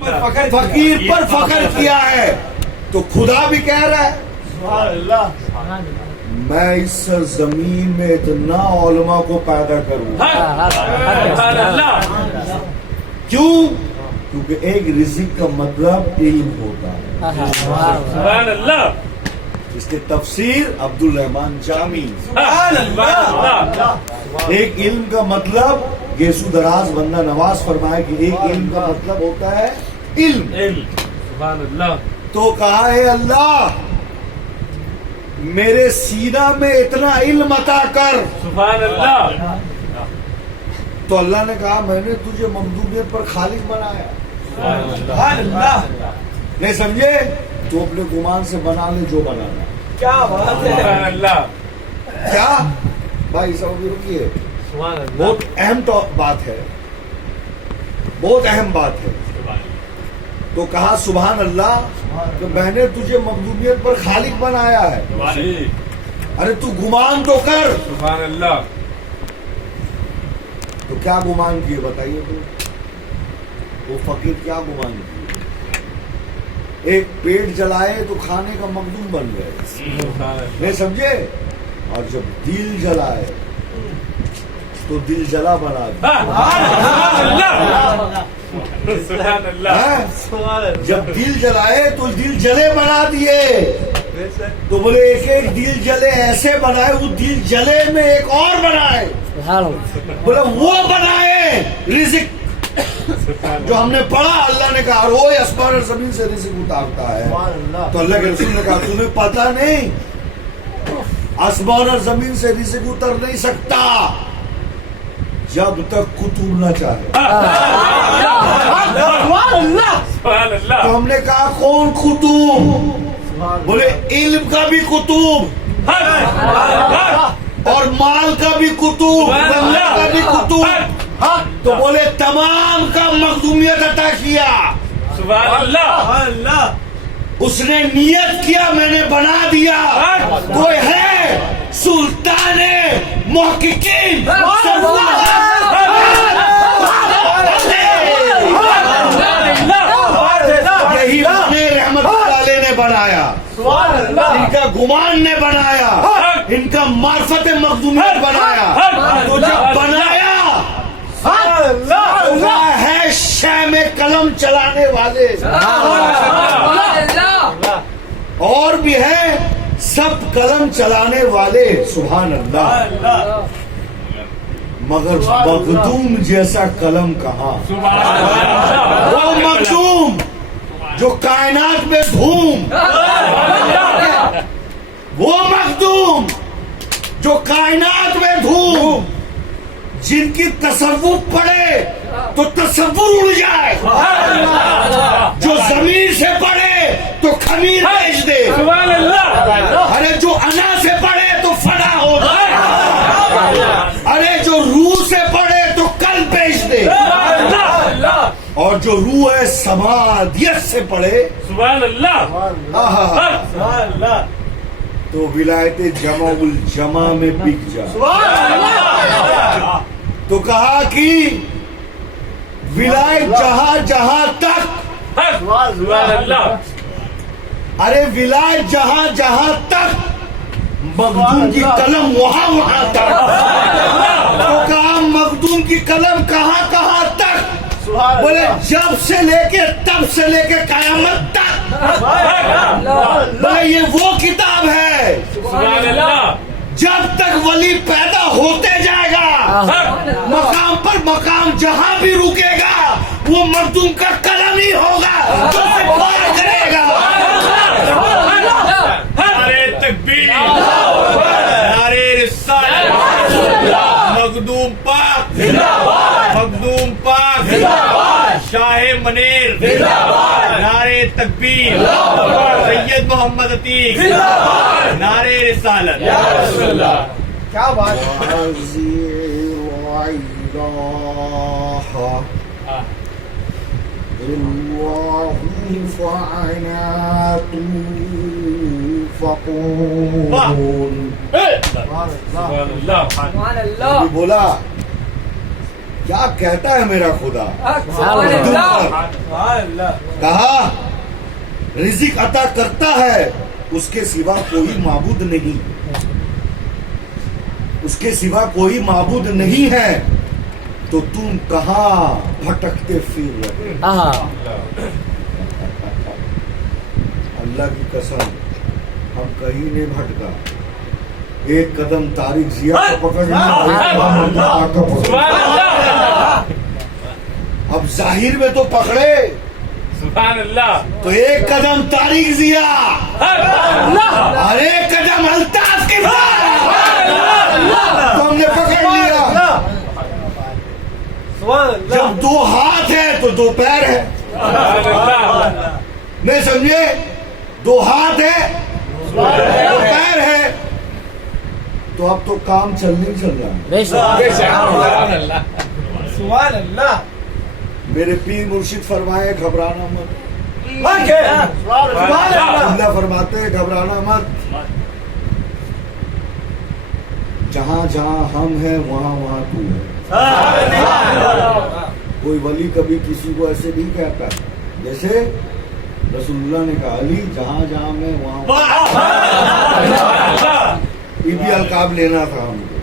فقیر پر فخر کیا ہے تو خدا بھی کہہ رہا ہے میں اس سرزمین میں اتنا علماء کو پیدا کروں. کیوں؟ کیونکہ ایک رزق کا مطلب علم ہوتا ہے. اس کی تفسیر عبدالرحمان جامی. ایک علم کا مطلب گیسو دراز بندہ نواز فرمایا کہ ایک علم کا مطلب ہوتا ہے علم. تو کہا ہے اللہ میرے سینہ میں اتنا علم عطا کر. سبحان اللہ. تو اللہ نے کہا میں نے تجھے ممدوحیت پر خالق بنایا. نہیں سمجھے؟ تو اپنے گمان سے بنا لے جو بنانا. کیا بات ہے. سبحان اللہ. کیا بھائی سب رکیے، بہت اہم بات ہے، بہت اہم بات ہے. تو کہا سبحان اللہ کہ میں نے تجھے ممدوحیت پر خالق بنایا ہے. ارے تو گمان تو کر. سبحان اللہ. تو کیا گمان کیے بتائیے؟ تو وہ فقیر کیا گمان کیے؟ ایک پیٹ جلائے تو کھانے کا مخدوم بن گئے. نہیں سمجھے؟ اور جب دل جلائے تو دل جلا بنا دیا. جب دل جلائے تو دل جلے بنا دیے. تو بولے ایک ایک دل جلے ایسے بنائے، وہ دل جلے میں ایک اور بنائے. بولے وہ بنائے رزق جو ہم نے پڑھا. اللہ نے کہا وہ آسمان اور زمین سے رزق اتارتا ہے. تو اللہ کے رسول نے کہا تمہیں پتا نہیں آسمان اور زمین سے رزق اتر نہیں سکتا جب تک کتب نہ چاہے. تو ہم نے کہا کون کتب؟ بولے علم کا بھی کتب اور مال کا بھی کتب کا بھی کتب. تو بولے تمام کا مخدومیت عطا کیا. سبحان اللہ. اس نے نیت کیا میں نے بنا دیا. کوئی ہے سلطان محققین یہی رحمت اللہ علیہ نے بنایا. ان کا گمان نے بنایا، ان کا معرفت مخدومیت بنایا. تو جب بنایا ہے شے میں قلم چلانے والے اور بھی ہے سب قلم چلانے والے. سبحان اللہ. مگر مخدوم جیسا قلم کہاں؟ وہ مخدوم جو کائنات میں دھوم، وہ مخدوم جو کائنات میں دھوم، جن کی تصور پڑے تو تصور اڑ جائے، جو زمین سے پڑے تو خمیر بیچ دے. ارے جو انا سے پڑے تو فنا ہو جائے. ارے جو روح سے پڑے تو کل بیچ دے. اور جو روح ہے سمادیت سے پڑے سبحان اللہ. تو ولایت جمع الجمع میں بک جائے. تو کہا کہ ولایت جہاں جہاں تک. سبحان اللہ. ارے ولایت جہاں جہاں تک، مخدوم کی قلم وہاں وہاں تک. تو کہا مخدوم کی قلم کہاں کہاں تک؟ بولے جب سے لے کے تب سے لے کے قیامت تک. بولے یہ وہ کتاب ہے سبحان اللہ. جب تک ولی پیدا ہوتے جائے گا، مقام پر مقام جہاں بھی رکے گا وہ مخدوم کا قلم ہی ہوگا جو اسے پار کرے گا. نعرہ تکبیر، نعرہ رسالت، مخدوم پاک، مخدوم پاک، شاہ منیر، نعرہ تکبیر، سید محمد عتیق، نعرہ رسالت. کیا بات ہے. بولا کیا کہتا ہے میرا خدا؟ کہا رزق عطا کرتا ہے، اس کے سوا کوئی معبود نہیں، اس کے سوا کوئی معبود نہیں ہے، تو تم کہاں بھٹکتے پھر رہے؟ اللہ کی قسم ہم کہیں نہیں بھٹکا، ایک قدم طارق ضیا کو پکڑنا، اب ظاہر میں تو پکڑے، سبحان اللہ، تو ایک قدم طارق ضیا اور ایک قدم الطاف کی تو ہم نے پکڑ لیا۔ جب دو ہاتھ ہے تو دو پیر ہے، نہیں سمجھے؟ دو ہاتھ ہے دو پیر ہے، تو اب تو کام چل رہا ہے۔ سبحان اللہ، میرے پیر مرشد فرمائے گھبرانا مت، سبحان اللہ فرماتے گھبرانا مت، جہاں جہاں ہم ہیں وہاں وہاں تو ہے۔ کوئی ولی کبھی کسی کو ایسے نہیں کہتا، جیسے رسول اللہ نے کہا علی جہاں جہاں میں وہاں، یہ بھی القاب لینا تھا ہم کو،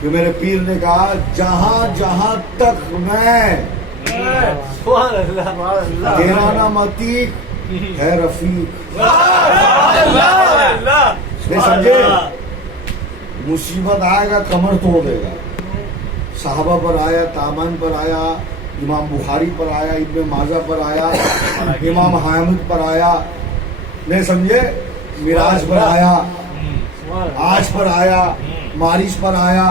کہ میرے پیر نے کہا جہاں جہاں تک میں تیرا نام عتیق ہے رفیق، نہیں سمجھے؟ مصیبت آئے گا کمر توڑ دے گا، صحابہ پر آیا، تابعین پر آیا، امام بخاری پر آیا، ابن ماجہ پر آیا، امام حامد پر آیا، نہیں سمجھے؟ معراج پر آیا، آج پر آیا، معارج پر آیا،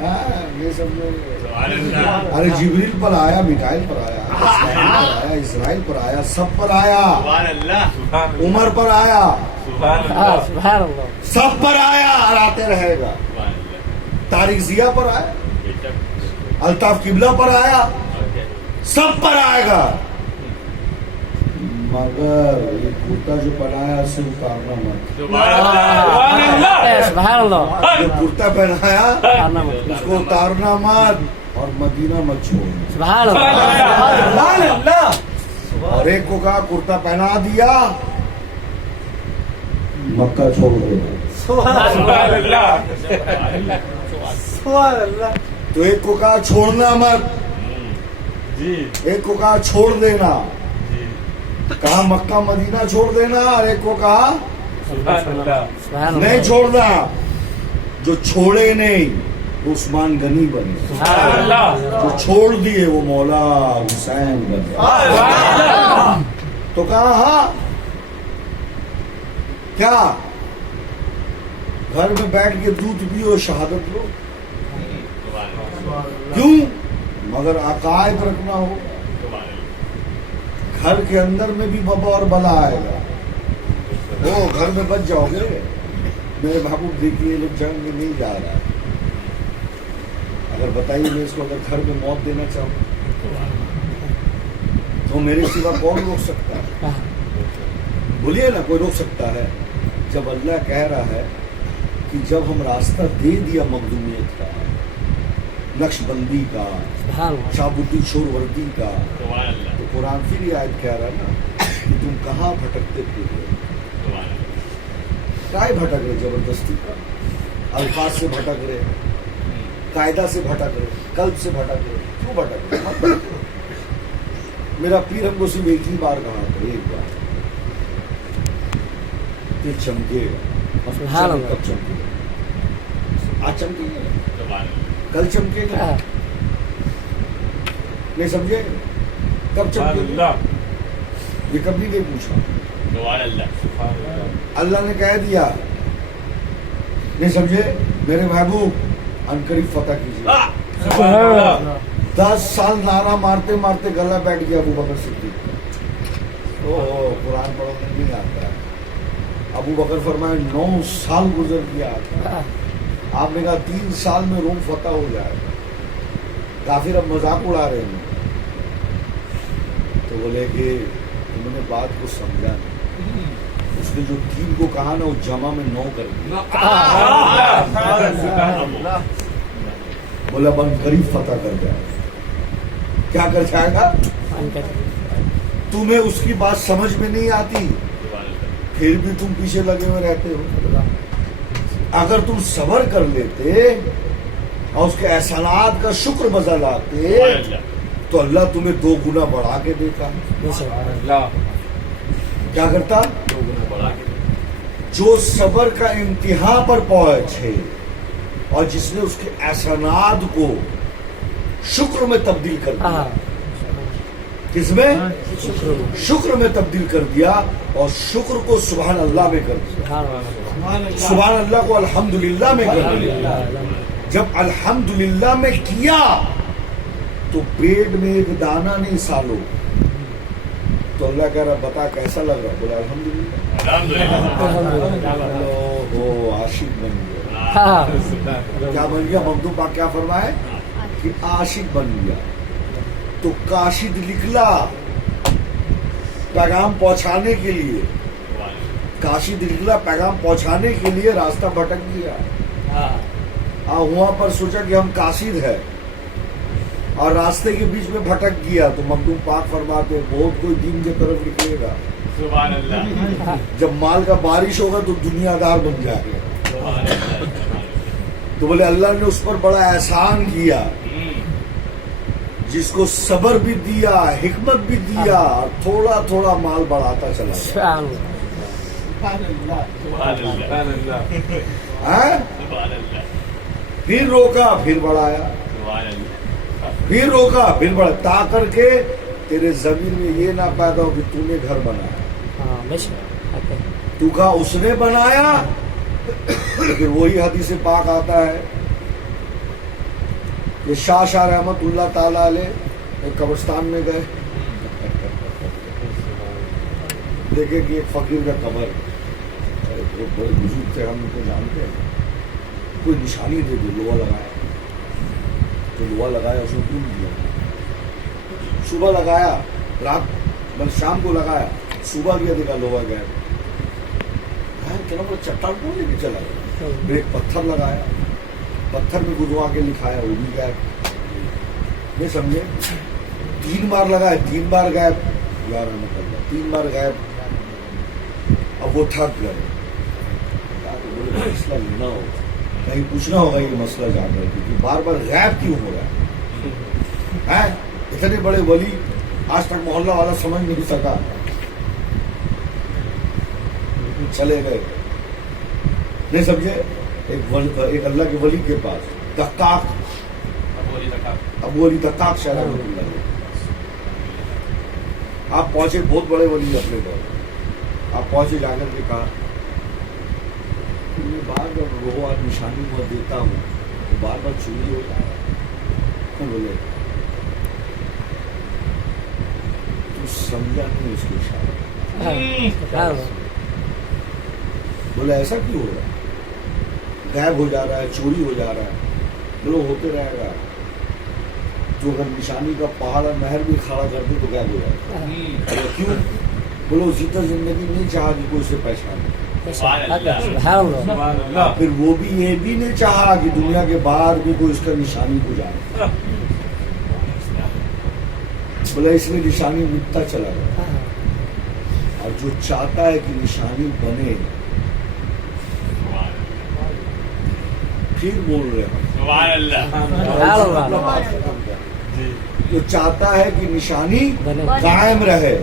نہیں سمجھے؟ ارے جبریل پر آیا، میکائیل پر آیا، اسرائیل پر آیا، سب پر آیا، عمر پر آیا، سب پر آیا اور آتے رہے گا۔ طارق ضیا پر آیا، الطاف قبلہ پر آیا، سب پر آئے گا، مگر یہ کرتا جو پہنایا اسے اتارنا مت، جو کرتا پہنایا اس کو اتارنا مت، اور مدینہ مت چھوڑنا۔ اور ایک کو کہا کرتا پہنا دیا مکہ چھوڑ دے، تو ایک کو کہا چھوڑنا مت، ایک کو کہا چھوڑ دینا، کہا مکہ مدینہ چھوڑ دینا، اور ایک کو کہا نہیں چھوڑنا، جو چھوڑے نہیں وہ عثمان غنی بنے، جو چھوڑ دیے وہ مولا حسین بنے۔ تو کہا ہاں کیا گھر میں بیٹھ کے دودھ پیو شہادت لو، کیوں؟ مگر عقائد رکھنا ہو، گھر کے اندر میں بھی وبا اور بلا آئے گا، وہ گھر میں بچ جاؤ گے۔ میرے محبوب دیکھیے لوگ جنگ میں نہیں جا رہا ہے، اگر بتائیے میں اس کو اگر گھر میں موت دینا چاہوں تو میرے سوا کون روک سکتا ہے؟ بولیے نا، کوئی روک سکتا ہے؟ جب اللہ کہہ رہا ہے کہ جب ہم راستہ دے دیا مخدومیت کا، نقش بندی کا، شابودی شور وردی کا، تو قرآن پھر یہ آیت کہہ رہا ہے نا کہ تم کہاں بھٹکتے پھر رہے، کائے بھٹک رہے؟ زبردستی کا، الفاظ سے بھٹک رہے، قاعدہ سے بھٹک رہے، قلب سے بھٹک رہے، کیوں بھٹک رہے؟ مت بھٹکو۔ میرا پیر ہم کو صرف ایک ہی بار کہا تھا، ایک بار کہ چمکے گا، کب چمکے گا؟ آج چمکے گا، کل چمکے گا، نہیں سمجھے؟ کب چمکے گا؟ یہ کبھی نہیں پوچھا، اللہ نے کہہ دیا، نہیں سمجھے؟ میرے محبوب عنقریب فتح کیجیے۔ 10 سال نعرہ مارتے مارتے گلا بیٹھ گیا ابو بکر صدیق، قرآن پڑھنے نہیں آتا ہے۔ ابو بکر فرمائے 9 سال گزر گیا، آپ نے کہا 3 سال میں روم فتح ہو جائے گا، کافر اب مذاق اڑا رہے ہیں۔ تو بولے کہ انہوں نے بات کو سمجھا نہیں، اس نے جو 3 کو کہا نا وہ جمع میں 9 کر دیا۔ बोला बन गरीब फतह कर जाए। क्या कर जाएगा? तुम्हें उसकी बात समझ में नहीं आती, फिर भी तुम पीछे लगे हुए रहते हो। अगर तुम सब्र कर लेते और उसके एहसानात का शुक्र मजा लाते तो अल्लाह तुम्हें 2 गुना बढ़ा के देता। क्या करता? जो सब्र का इम्तिहान पर पहुंचे और जिसने उसके एहसानात को शुक्र में तब्दील कर दिया। किसमें? शुक्र में तब्दील कर दिया और शुक्र को सुभान अल्लाह में कर दिया, सुभान अल्लाह को अल्हम्दुलिल्लाह में कर दिया। जब अल्हम्दुलिल्लाह में किया तो पेट में एक दाना नहीं सालो, तो अल्लाह कह रहा बता कैसा लग रहा? बोला अल्हम्दुलिल्लाह। ओ आशिक बन गया। क्या बन गया? मखदूम पाक क्या फरमाए कि आशिक बन गया। तो काशिद निकला पैगाम पहुंचाने के लिए, काशिद निकला पैगाम पहुंचाने के लिए, रास्ता भटक गया। वहां पर सोचा कि हम काशिद है और रास्ते के बीच में भटक गया। तो मखदूम पाक फरमाते बहुत कोई दीन की तरफ निकलेगा, सुभान अल्लाह। जब माल का बारिश होगा तो दुनियादार बन जाएगा। तो बोले अल्लाह ने उस पर बड़ा एहसान किया, जिसको सब्र भी दिया, हिकमत भी दिया, और थोड़ा थोड़ा माल बढ़ाता चला गया। फिर रोका, फिर बढ़ाया, फिर रोका, फिर बढ़ा, ता करके तेरे जमीन में ये ना पैदा हो कि तूने घर बनाया। तू कहा उसने बनाया, लेकिन वही हदीस पाक आता है ये शाह रहमतुल्लाह ताला अलैह एक कब्रिस्तान में गए, देखे कि एक फकीर का कब्र, एक बड़े बुजुर्ग थे, हम उनको जानते हैं, कोई निशानी दे दी, लोहा लगाया, तो लोहा लगाया, उसने टूट दिया। सुबह लगाया, रात बल शाम को लगाया, सुबह गया देखा लोहा गया। चलो चट्टान को लेके चला गया, फिर एक पत्थर लगाया, पत्थर में गुदवा के लिखाया, वो भी गायब। नहीं समझे? 3 बार लगाया, 3 बार गायब, 3 बार गायब। अब वो थक गए, बोले मसला लेना होगा, कहीं पूछना होगा ये मसला जाकर, क्योंकि बार बार गायब क्यों हो रहा है? इतने बड़े वली आज तक मोहल्ला वाला समझ नहीं सका, चले गए। नहीं समझे? एक अल्लाह के वली के पास, दक्काक, अबू अली दक्काक शायद, आप पहुंचे, बहुत बड़े वली अपने घर, आप पहुंचे, जाकर के कहा बार बार वो निशानी मैं देता हूँ, तो बार बार चोरी होता है। तो बोले तू समझा नहीं उसके इशारा। बोले ऐसा क्यों हो रहा है? गायब हो जा रहा है, चोरी हो जा रहा है। बोलो होते रहेगा, जो अगर निशानी का पहाड़ और नहर भी खड़ा कर दे तो गायब हो जाएगा। क्यों? बोलो जीता जिंदगी नहीं चाहा कि कोई उसे पहचाने, फिर वो भी ये भी नहीं चाहा कि दुनिया के बाहर भी कोई उसका निशानी हो जाए। बोला इसलिए निशानी मिटता चला गया, और जो चाहता है कि निशानी बने, फिर बोल रहे हैं जो चाहता है कि निशानी कायम रहे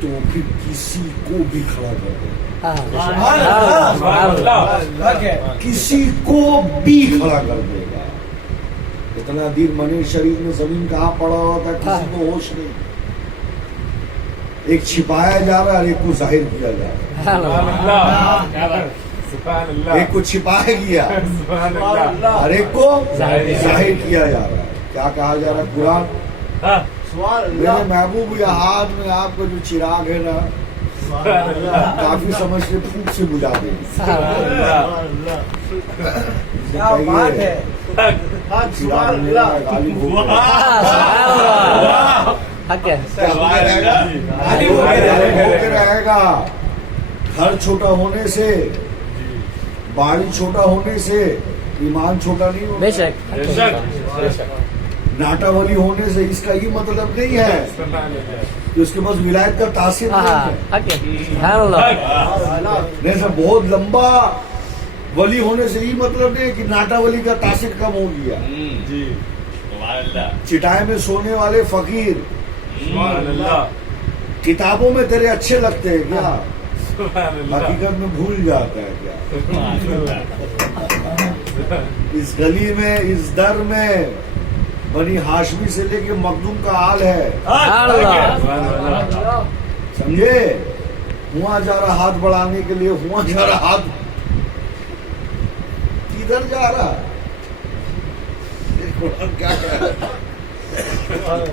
तो फिर किसी को भी खड़ा कर दे, किसी को भी खड़ा कर देगा। इतना दिन मनीर शरीफ में जमीन कहाँ पड़ा होता, किसी को होश नहीं। एक छिपाया जा रहा है, एक को जाहिर किया जा रहा है। एक को छिपाया गया और एक को जाहिर किया जा रहा है। क्या कहा जा रहा है? कुरान, मेरे महबूब या हाथ में आपका जो चिराग है ना, काफी समझ से फूक से बुझा देंगे। क्या बात है? चिराग मेरा गालिब हो रहेगा। घर छोटा होने से, बाड़ी छोटा होने से, ईमान छोटा नहीं होगा। बेशक बेशक नाटा वली होने से इसका ये मतलब नहीं है कि उसके पास विलायत का तासीर हाँ नहीं है। हक है सुभान अल्लाह नहीं सर, बहुत लंबा वली होने से ये मतलब नहीं है कि नाटा वली का तासीर कम हो गया। जी सुभान अल्लाह चिटाए में सोने वाले फकीर सुभान अल्लाह किताबों में तेरे अच्छे लगते हैं क्या, सुभान अल्लाह हकीकत में भूल जाता है क्या। सुभान अल्लाह इस गली में, इस दर में बनी हाशमी से लेके मखदूम का हाल है, सुभान अल्लाह सुभान अल्लाह समझे। हुआ जा रहा हाथ बढ़ाने के लिए, हुआ जा रहा हाथ, किधर जा रहा ये कुरान क्या कह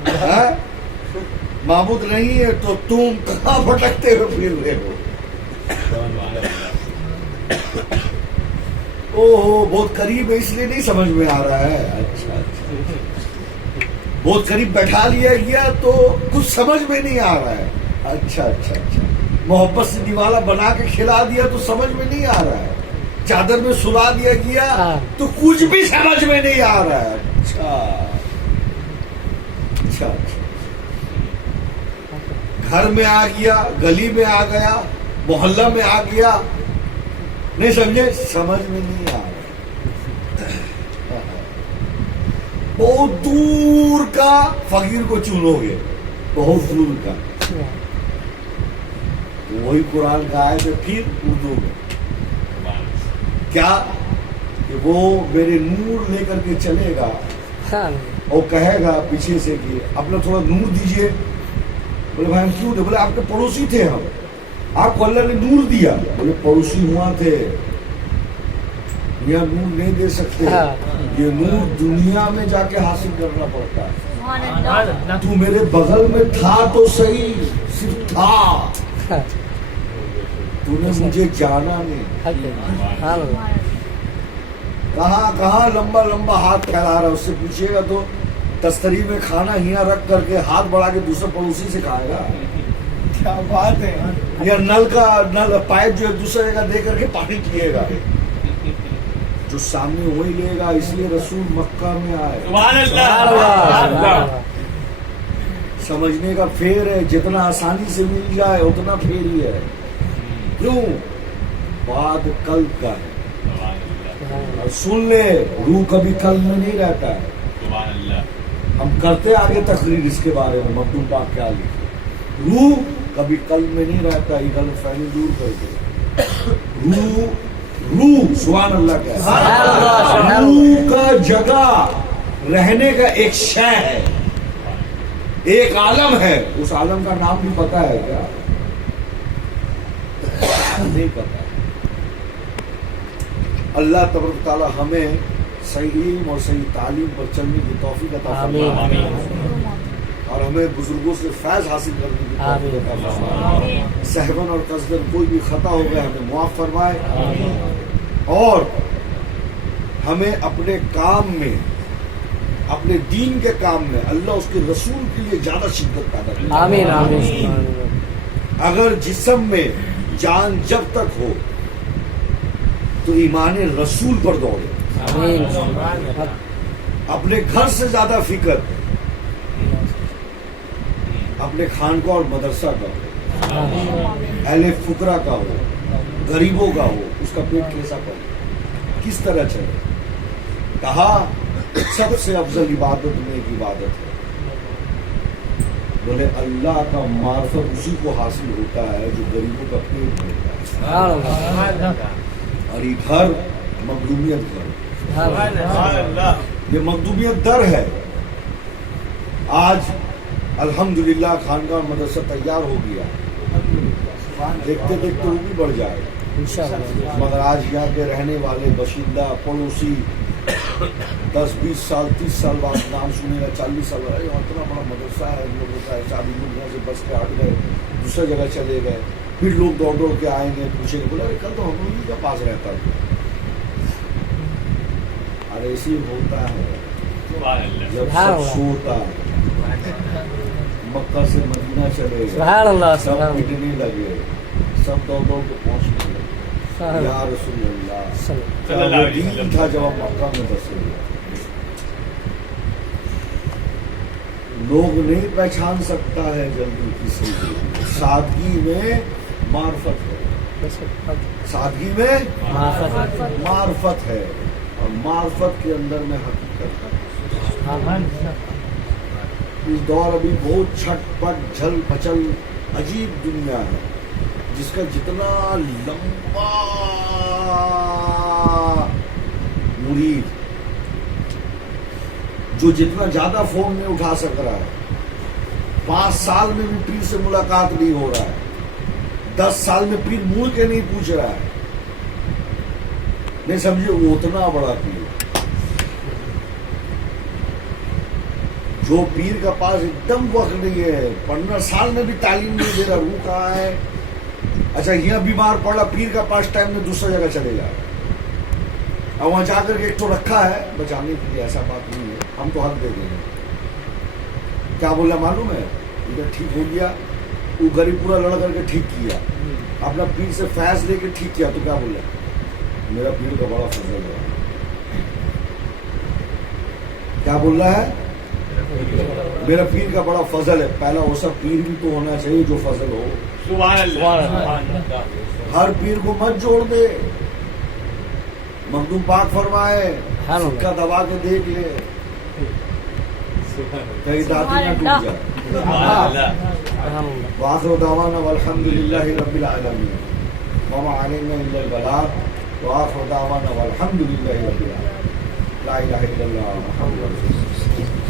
रहा है? माबूद नहीं है तो तुम कहाँ भटकते हुए फिर रहे हो। ओहो बहुत करीब है इसलिए नहीं समझ में आ रहा है। अच्छा अच्छा, बहुत करीब बैठा लिया गया तो कुछ समझ में नहीं आ रहा है। अच्छा अच्छा अच्छा, मोहब्बत से निवाला बना के खिला दिया तो समझ में नहीं आ रहा है। चादर में सुला दिया गया तो कुछ भी समझ में नहीं आ रहा है। अच्छा अच्छा अच्छा, घर में आ गया, गली में आ गया, मोहल्ला में आ गया, नहीं समझे, समझ में नहीं आ रहा। बहुत दूर का फकीर को चुनोगे, बहुत दूर का, तो वही कुरान का आयत है फिर उर्दू में क्या कि वो मेरे नूर लेकर के चलेगा और कहेगा पीछे से कि अपना थोड़ा नूर दीजिए। बोले भाई हम क्यों दे? बोले आपके पड़ोसी थे हम, आपको अल्लाह ने नूर दिया। बोले पड़ोसी हुआ थे, यह नूर नहीं दे सकते, ये नूर दुनिया में जाके हासिल करना पड़ता है। तू मेरे बगल में था तो सही, सिर्फ था, तूने मुझे जाना नहीं। हक है सुभान अल्लाह कहाँ कहाँ लंबा लंबा हाथ फैला रहा है, उससे पूछिएगा तो तस्तरी में खाना यहाँ रख करके हाथ बढ़ा के दूसरे पड़ोसी से खाएगा। क्या बात है। या नल पाइप जो है दूसरे जगह दे करके पानी पिएगा, जो सामने वही लेगा। इसलिए रसूल मक्का में आए। सुभान सुभान अल्लाह अल्लाह समझने का फेर है, जितना आसानी से मिल जाए उतना फेर ही है। क्यों? बाद कल का है। और सुन ले, रूह कभी कल में नहीं रहता है। सुभान अल्लाह हम करते आगे तकरीर इसके बारे में, मखदूम पाक क्या लिखे, रूह कभी कल में नहीं रहता। ये गलत फहमी दूर करके रूह सुभान अल्लाह क्या है, रूह का जगह रहने का एक शय है, एक आलम है। उस आलम का नाम भी पता है क्या? नहीं पता। अल्लाह तबारक तआला हमें सही इल्म और सही तालीम पर चलने की तौफीक अता फरमाए और हमें बुजुर्गों से फैज हासिल करने की तौफीक अता फरमाए। सहवन और कसदन कोई भी खता हो गया हमें मुआफ फरमाए और हमें अपने काम में, अपने दीन के काम में अल्लाह उसके रसूल के लिए ज्यादा शिद्दत पैदा करे। आमीन आमीन सुभान अल्लाह अगर जिस्म में जान जब तक हो तो ईमान रसूल पर दौड़े। आमीन अपने घर से ज्यादा फिक्र अपने खानका और मदरसा का हो, अहले फुकरा का हो, गरीबों का हो, उसका पेट कैसा पड़े, किस तरह चले। कहा सबसे अफजल इबादत में एक इबादत है। बोले अल्लाह का मार्फत उसी को हासिल होता है जो गरीबों का पेट भरता है। सुभान अल्लाह और ये घर मखदूमियत घर, सुभान अल्लाह ये मखदूमियत दर है। आज अल्हम्दुलिल्लाह खानका और मदरसा तैयार हो गया, देखते देखते वो भी बढ़ जाएगा इंशाअल्लाह। मगर आज यहाँ के रहने वाले बाशिंदा पड़ोसी 10-20 साल 30 साल बाद नाम सुनेगा, 40 साल बाद इतना बड़ा मदरसा है, हम लोगों का ऐसा आदमी यहाँ से बस के हट गए, दूसरी जगह चले गए, फिर लोग दौड़ दौड़ के आएंगे, पूछेंगे, बोला अरे कल तो हम लोग के पास रहता था। अरे ऐसे ही होता है सुभान अल्लाह जब सब सोता है। मक्का से मदीना चले गए, सुभान अल्लाह सब सुभान पिटने लगे, सब दौड़ दौड़ के पहुंचने लगे। یا رسول اللہ صلی اللہ علیہ دین وسلم. تھا جب آپ مکہ میں بسے. لوگ نہیں پہچان سکتا ہے جلدی کسی کو. سادگی میں معرفت ہے, سادگی میں معرفت ہے, اور معرفت کے اندر میں حقیقت ہے. اس دور ابھی بہت چھٹ پٹ جھل پچل عجیب دنیا ہے, جس کا جتنا لمبا مرید, جو جتنا زیادہ فون میں اٹھا سک رہا ہے, 5 سال میں بھی پیر سے ملاقات نہیں ہو رہا ہے, 10 سال میں پیر مڑ کے نہیں پوچھ رہا ہے, نہیں سمجھے وہ اتنا بڑا پیر. جو پیر کا پاس ایک دم وقت نہیں ہے, 15 سال میں بھی تعلیم نہیں دے رہا, روح کہاں ہے. اچھا یہاں بیمار پڑا, پیر کا پاس ٹائم میں دوسرا جگہ چلے گا, اور وہاں جا کر کے ایک تو رکھا ہے بچانے کے لیے. ایسا بات نہیں ہے, ہم تو حق دے دیں گے. کیا بولا معلوم ہے, ادھر ٹھیک ہو گیا, وہ غریب پورا لڑ کر کے ٹھیک کیا, اپنا پیر سے فیض لے کے ٹھیک کیا, تو کیا بولا, میرا پیر کا بڑا فضل ہے. کیا بول رہا ہے, میرا پیر کا بڑا فضل ہے. پہلا ایسا پیر بھی تو ہونا چاہیے جو فضل ہو. سبحان اللہ. ہر پیر کو مت جوڑ دے. مخدوم پاک فرمائے سکہ دبا کے دیکھ لے, کہیں داتی نہ ٹوٹ جائے. سبحان اللہ. وآخر دعوانا والحمد للہ رب العالمین وما علینا الا البلاغ وآخر دعوانا والحمد للہ رب العالمین. لا الہ الا اللہ محمد رسول اللہ.